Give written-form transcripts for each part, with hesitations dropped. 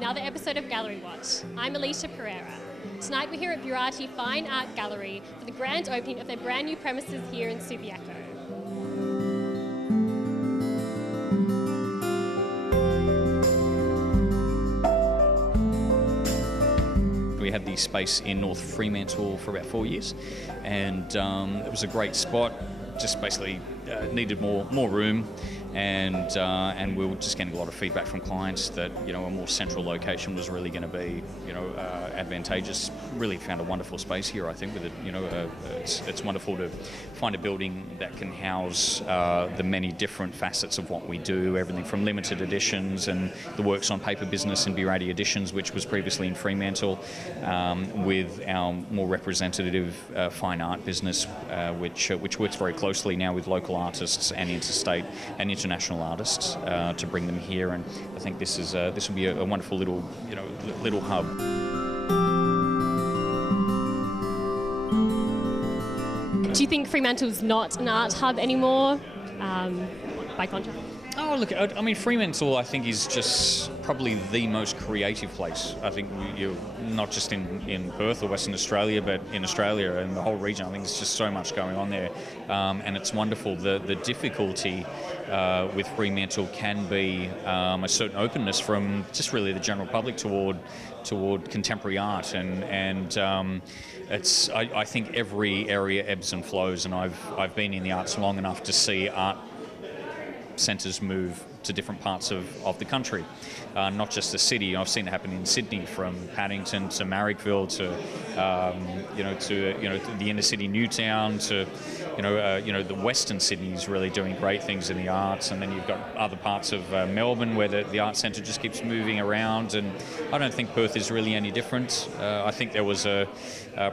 another episode of Gallery Watch. I'm Alicia Pereira. Tonight we're here at Burati Fine Art Gallery for the grand opening of their brand new premises here in Subiaco. We had the space in North Fremantle for about 4 years, and it was a great spot. Just basically needed more room, and we were just getting a lot of feedback from clients that a more central location was really going to be advantageous. Really found a wonderful space here. I think with it, it's wonderful to find a building that can house the many different facets of what we do. Everything from limited editions and the works on paper business in Burati Editions, which was previously in Fremantle, with our more representative fine art business, which works very closely now with local artists and interstate and international artists to bring them here. And I think this will be a wonderful little hub. Do you think Fremantle's not an art hub anymore, by contrast? Oh, look, I mean, Fremantle, I think, is just probably the most creative place. I think you're not just in Perth or Western Australia, but in Australia and the whole region. I think there's just so much going on there, and it's wonderful. The difficulty with Fremantle can be a certain openness from just really the general public toward contemporary art, and I think every area ebbs and flows, and I've been in the arts long enough to see art centres move to different parts of the country, not just the city. I've seen it happen in Sydney, from Paddington to Marrickville to the inner city Newtown to the Western Sydney is really doing great things in the arts, and then you've got other parts of Melbourne where the art centre just keeps moving around, and I don't think Perth is really any different. I think there was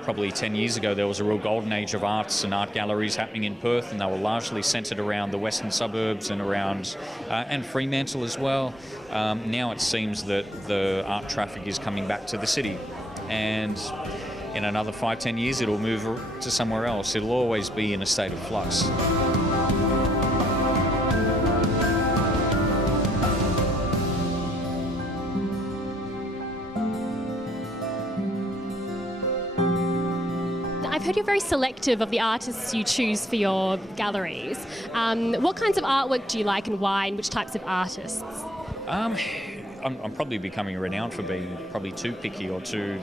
probably 10 years ago there was a real golden age of arts and art galleries happening in Perth, and they were largely centred around the western suburbs and around and Fremantle as well. Now it seems that the art traffic is coming back to the city, and in another 5-10 years it'll move to somewhere else. It'll always be in a state of flux. I've heard you're very selective of the artists you choose for your galleries. What kinds of artwork do you like, and why, and which types of artists? I'm probably becoming renowned for being probably too picky or too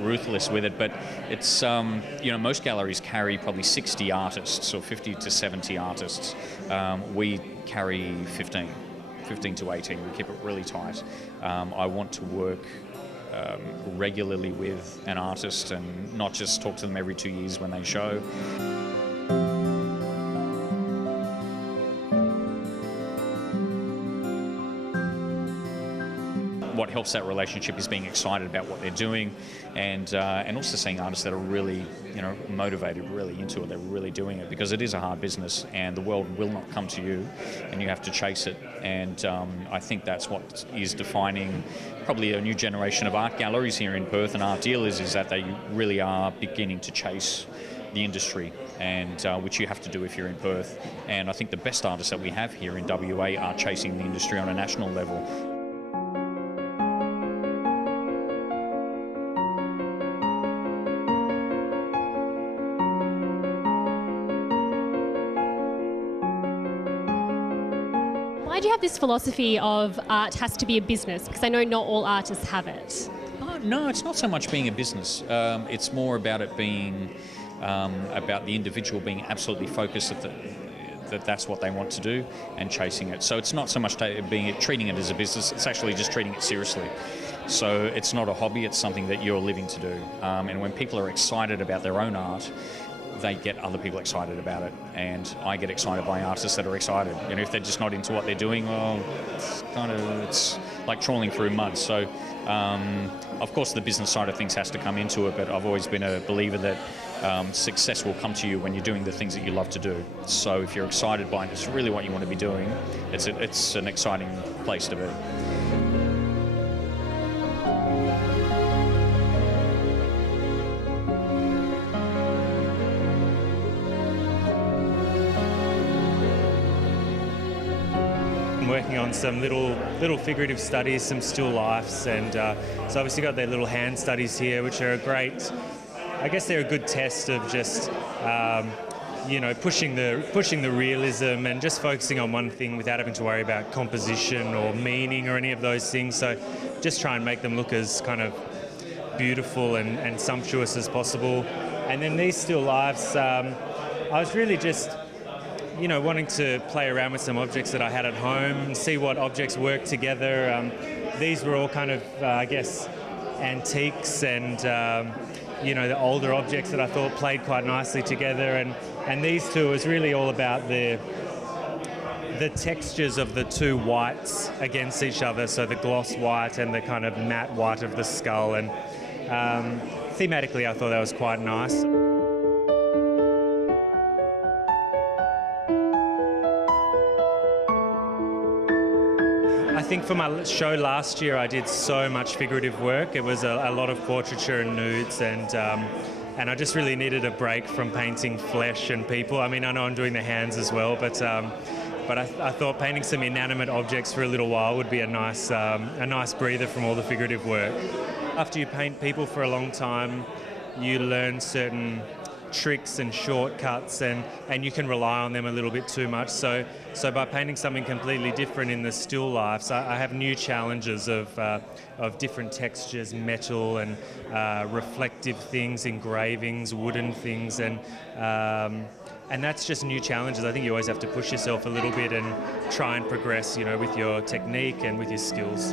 ruthless with it, but it's most galleries carry probably 60 artists or 50 to 70 artists. We carry 15 to 18. We keep it really tight. I want to work regularly with an artist and not just talk to them every 2 years when they show. What helps that relationship is being excited about what they're doing, and also seeing artists that are really motivated, really into it. They're really doing it, because it is a hard business and the world will not come to you, and you have to chase it. And I think that's what is defining probably a new generation of art galleries here in Perth and art dealers, is that they really are beginning to chase the industry, and which you have to do if you're in Perth. And I think the best artists that we have here in WA are chasing the industry on a national level. Why do you have this philosophy of art has to be a business? Because I know not all artists have it. No, it's not so much being a business. It's more about it being about the individual being absolutely focused that that's what they want to do and chasing it. So it's not so much treating it as a business. It's actually just treating it seriously. So it's not a hobby. It's something that you're living to do. And when people are excited about their own art, they get other people excited about it, and I get excited by artists that are excited. If they're just not into what they're doing, well, it's like trawling through mud. So, of course, the business side of things has to come into it, but I've always been a believer that success will come to you when you're doing the things that you love to do. So, if you're excited by it, it's really what you want to be doing. It's an exciting place to be. working on some little figurative studies, some still lifes, and so obviously got their little hand studies here, which are a great, I guess they're a good test of just pushing the realism and just focusing on one thing without having to worry about composition or meaning or any of those things. So just try and make them look as kind of beautiful and sumptuous as possible. And then these still lifes, I was really just wanting to play around with some objects that I had at home and see what objects work together. These were all kind of, I guess, antiques and the older objects that I thought played quite nicely together. And these two was really all about the textures of the two whites against each other, so the gloss white and the kind of matte white of the skull. And thematically, I thought that was quite nice. I think for my show last year, I did so much figurative work. It was a lot of portraiture and nudes, and I just really needed a break from painting flesh and people. I mean, I know I'm doing the hands as well, but I thought painting some inanimate objects for a little while would be a nice breather from all the figurative work. After you paint people for a long time, you learn certain tricks and shortcuts, and you can rely on them a little bit too much. So by painting something completely different in the still lifes, I have new challenges of different textures, metal and reflective things, engravings, wooden things, and that's just new challenges. I think you always have to push yourself a little bit and try and progress, with your technique and with your skills.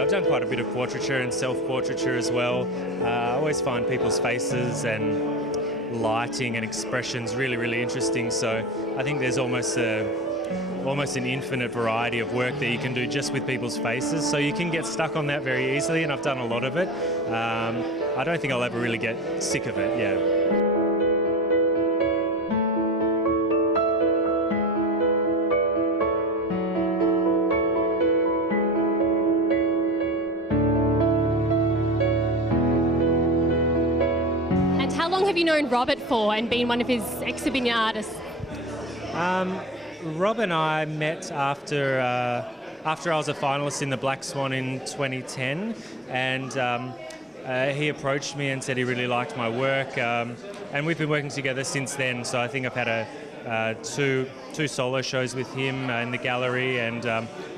I've done quite a bit of portraiture and self-portraiture as well. I always find people's faces and lighting and expressions really, really interesting. So I think there's almost an infinite variety of work that you can do just with people's faces. So you can get stuck on that very easily, and I've done a lot of it. I don't think I'll ever really get sick of it, yeah. How long have you known Robert for and been one of his exhibiting artists? Rob and I met after I was a finalist in the Black Swan in 2010, and he approached me and said he really liked my work, and we've been working together since then. So I think I've had two solo shows with him in the gallery, and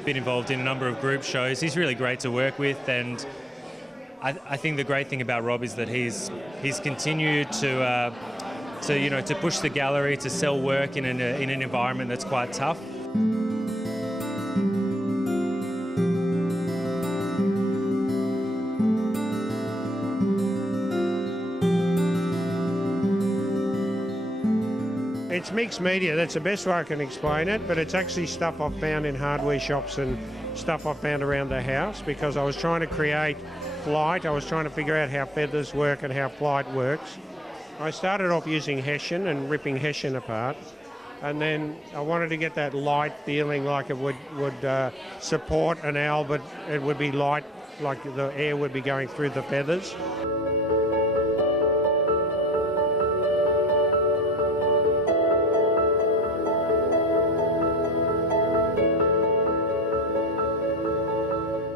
been involved in a number of group shows. He's really great to work with, and I think the great thing about Rob is that he's continued to push the gallery, to sell work in an environment that's quite tough. It's mixed media, that's the best way I can explain it, but it's actually stuff I've found in hardware shops and stuff I've found around the house, because I was trying to create flight. I was trying to figure out how feathers work and how flight works. I started off using hessian and ripping hessian apart, and then I wanted to get that light feeling, like it would support an owl, but it would be light, like the air would be going through the feathers.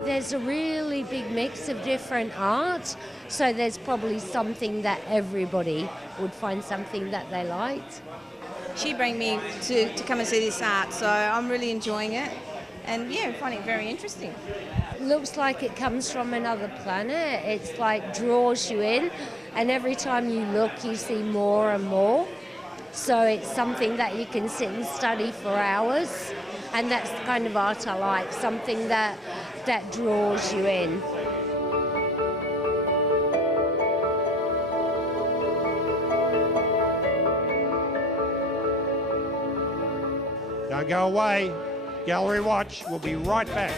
There's a really big mix of different art, so there's probably something that everybody would find something that they liked. She brought me to come and see this art, so I'm really enjoying it, and yeah, finding it very interesting. Looks like it comes from another planet. It's like draws you in, and every time you look you see more and more. So it's something that you can sit and study for hours, and that's the kind of art I like, something that draws you in. Don't go away. Gallery Watch. We'll be right back.